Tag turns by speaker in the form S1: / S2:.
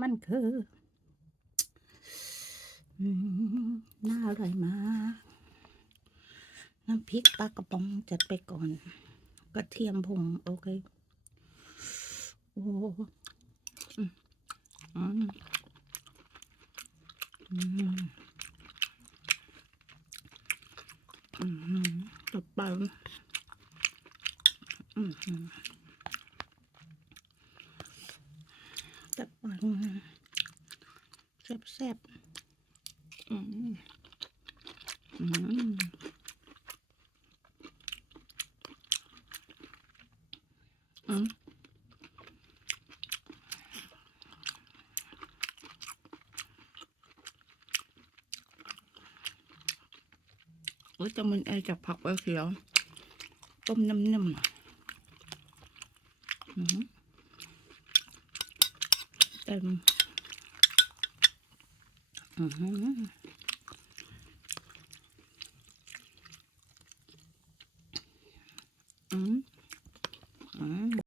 S1: มันคือน่าอร่อยมากน้ำพริกปลากระป๋องจัดไปก่อน กระเทียมผงโอเค โอ้อืมอืมอืมอืมต่อไปอืม ต่อไปแซ่บแซ่บอืมอืมอืมโอ้ยแต่มันไอจากผักใบเขียว ต้มน้ำน้ำอืม เต็มอืมอืม